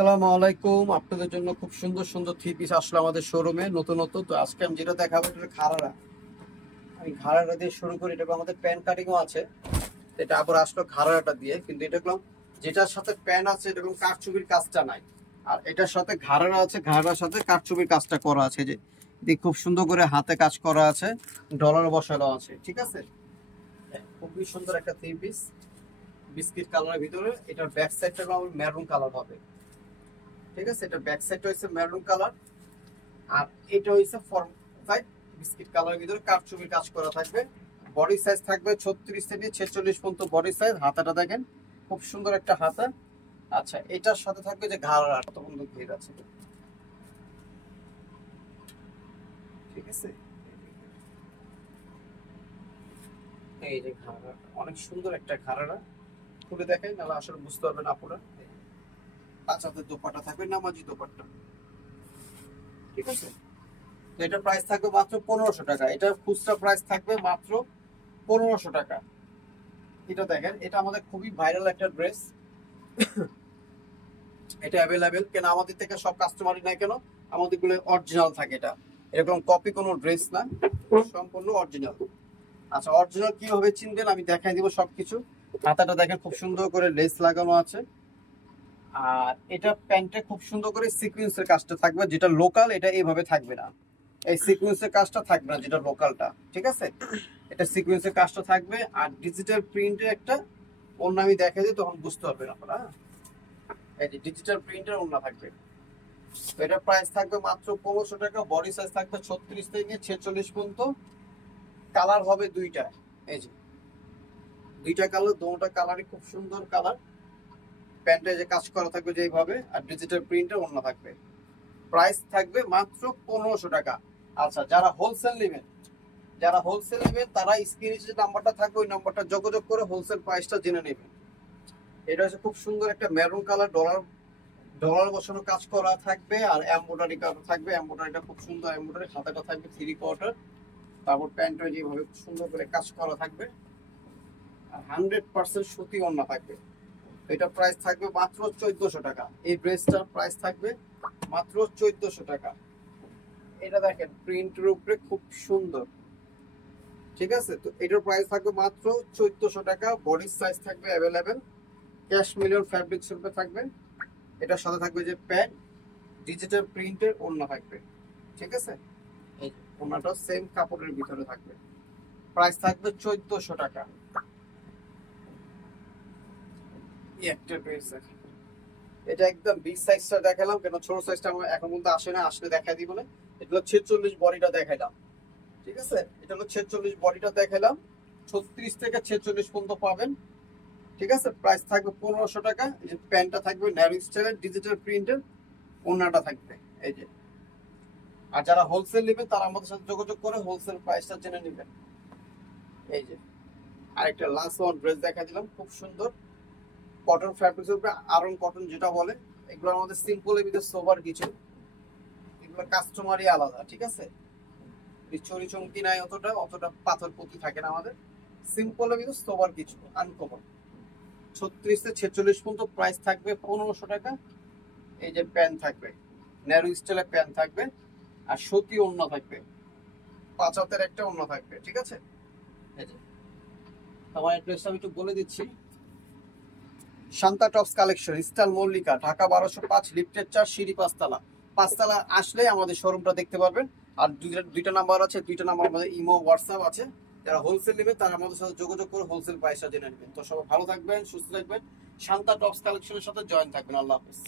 আসসালামু আলাইকুম। আপনাদের জন্য খুব সুন্দর সুন্দর থ্রি পিস আসলো আমাদের শোরুমে নতুন নতুন। তো আজকে আমি যেটা দেখাবো এটা ঘাড়ারা। আমি ঘাড়ারা দিয়ে শুরু করি। এটা আমাদের প্যান কাটিংও আছে। তো এটা আবার আসলো ঘাড়ারাটা দিয়ে, কিন্তু এটা যেটার সাথে প্যান আছে এটা কারচুপির কাজটা নাই। আর এটার সাথে ঘাড়ারা আছে, ঘাড়ার সাথে কারচুপির কাজটা করা আছে। যে এদিকে খুব সুন্দর করে হাতে কাজ করা আছে, ডলার বসানো আছে। ঠিক আছে, খুবই সুন্দর একটা থ্রি পিস বিস্কিট কালারের ভিতরে। এটার ব্যাক সাইডটা মেরুন কালার হবে। ঠিক আছে, এটা ব্যাক সাইডটা হচ্ছে মেরুন কালার, আর এটা হচ্ছে ফর্ম সাইড বিস্কিট কালারের ভিতরে কারচুপির কাজ করা থাকবে। বডি সাইজ থাকবে 36 থেকে 46 পর্যন্ত বডি সাইজ। হাতাটা দেখেন খুব সুন্দর একটা হাতা। আচ্ছা, এটার সাথে থাকবে যে ঘাড়া, কত বন্ধু ঘের আছে। ঠিক আছে, এই যে ঘাড়া, অনেক সুন্দর একটা ঘাড়া। খুলে দেখেন, নাহলে আসলে বুঝতে পারবেন আপনারা। পাঁচ হাতের দোপাট্টা থাকবে, নামাজি দোপাট্টা। ঠিক আছে, তো এটা প্রাইস থাকবে মাত্র 1500 টাকা। এটা খুচরা প্রাইস থাকবে মাত্র 1500 টাকা। এটা দেখেন, এটা আমাদের খুবই ভাইরাল একটা ড্রেস। এটা অ্যাভেলেবেল কেন আমাদের থেকে সব কাস্টমারই নাই কেন, আমাদের গুলো অরিজিনাল থাকে। এটা এরকম কপি কোনো ড্রেস না, সম্পূর্ণ অরিজিনাল। আচ্ছা, অরিজিনাল কিভাবে চিনবেন আমি দেখাই দিব সবকিছু। হাতাটা দেখেন খুব সুন্দর করে লেস লাগানো আছে। আর এটা প্যান্টে খুব সুন্দর করে সিকোয়েন্সের কাজটা থাকবে, যেটা লোকাল এটা এইভাবে থাকবে না। এই সিকোয়েন্সের কাজটা থাকবে না, যেটা লোকালটা। ঠিক আছে, এটা সিকোয়েন্সের কাজটা থাকবে। আর ডিজিটাল প্রিন্টের একটা অন্য আমি দেখা দিই, তখন বুঝতে পারবেন আপনারা। এই যে ডিজিটাল প্রিন্টের ওড়না থাকবে। তো এটা প্রাইস থাকবে মাত্র 1500 টাকা। বডি সাইজ থাকবে 36 থেকে 46 পর্যন্ত। কালার হবে দুইটা। এই যে দুইটা কালার, দুটোটা কালারই খুব সুন্দর কালার। প্যান্টে যে কাজ করা থাকবে যেইভাবে, আর ডিজিটাল প্রিন্টের ওড়না থাকবে। প্রাইস থাকবে মাত্র 1500 টাকা। আচ্ছা, যারা হোলসেল নেবেন তারা স্ক্রিনে যে নাম্বারটা থাকবে ওই নাম্বারটা যোগাযোগ করে হোলসেল প্রাইসটা জেনে নেবেন। এটা হচ্ছে খুব সুন্দর একটা মেরুন কালার, ডলার ডলার বসানো কাজ করা থাকবে। আর এমব্রয়ডারি কাজ থাকবে। এমব্রয়ডারিটা খুব সুন্দর এমব্রয়ডারি, হাতাটা থাকবে 3/4। তারপর প্যান্টটা যেভাবে সুন্দর করে কাজ করা থাকবে। আর 100% সুতি ওড়না থাকবে। এটা প্রাইস থাকবে মাত্র 1400 টাকা। এই ড্রেসটার প্রাইস থাকবে মাত্র 1400 টাকা। এটা দেখেন প্রিন্টের উপরে খুব সুন্দর। ঠিক আছে, তো এটার প্রাইস থাকবে মাত্র 1400 টাকা। বডি সাইজ থাকবে অ্যাভেলেবেল, ক্যাশমিলিয়ন ফ্যাব্রিক্স উপরে থাকবে। এটার সাথে থাকবে যে প্যান্ট, ডিজিটাল প্রিন্টের ওড়না থাকবে। ঠিক আছে, এই ওড়নাটা সেম কাপড়ের ভিতরে থাকবে। প্রাইস থাকবে 1400 টাকা। এই একটা ড্রেস, এটা একদম বিগ সাইজটা দেখালাম কেন, ছোট সাইজটা আমার এখন পর্যন্ত আসে না, আসলে দেখাই দিব না। এটা হলো 46 বডিটা দেখাইলাম। ঠিক আছে, এটা হলো 46 বডিটা দেখাইলাম। 36 থেকে 46 পর্যন্ত পাবেন। ঠিক আছে, প্রাইস থাকবে 1500 টাকা। এই যে প্যান্টটা থাকবে ন্যারো স্টাইলের ডিজিটাল প্রিন্টের, ওড়নাটা থাকবে এই যে। আর যারা হোলসেল নেবেন তারা আমাদের সাথে যোগাযোগ করে হোলসেল প্রাইসটা জেনে নেবেন। এই যে আরেকটা লাস্ট ওয়ান ড্রেস দেখা দিলাম, খুব সুন্দর কটন ফ্যাব্রিক্সের উপরে, আরং কটন যেটা বলে। এগুলো আমাদের সিম্পলের ভিতরে সোবার কিছু, এগুলো কাস্টমারই আলাদা। ঠিক আছে, চুরি চমকি নাই, অতটা অতটা পাথর পুঁতি থাকে না আমাদের। সিম্পলের ভিতরে সোবার কিছু, আনকমন। 36 থেকে 46 পর্যন্ত প্রাইস থাকবে 1500 টাকা। এই যে প্যান্ট থাকবে, ন্যারো স্টাইলের প্যান্ট থাকবে। আর সুতি ওড়না থাকবে, 5 হাতের একটা ওড়না থাকবে। ঠিক আছে, এই যে আমার অ্যাড্রেসটা আমি একটু বলে দিচ্ছি। Shanta tops collection, style Mallika, Dhaka 1205, লিফটের 4, সিঁড়ি 5 তলা। 5 তলা আসলে আমাদের শোরুমটা দেখতে পারবেন। আর দুইটা নাম্বার আছে, দুইটা নাম্বার আমাদের ইমো হোয়াটসঅ্যাপ আছে। যারা হোলসেল নেবেন তারা আমাদের সাথে যোগাযোগ করে হোলসেল প্রাইসটা জেনে নেবেন। তো সবাই ভালো থাকবেন, সুস্থ থাকবেন, শান্তা টপস কালেকশনের সাথে জয়েন থাকবেন। আল্লাহ হাফেজ।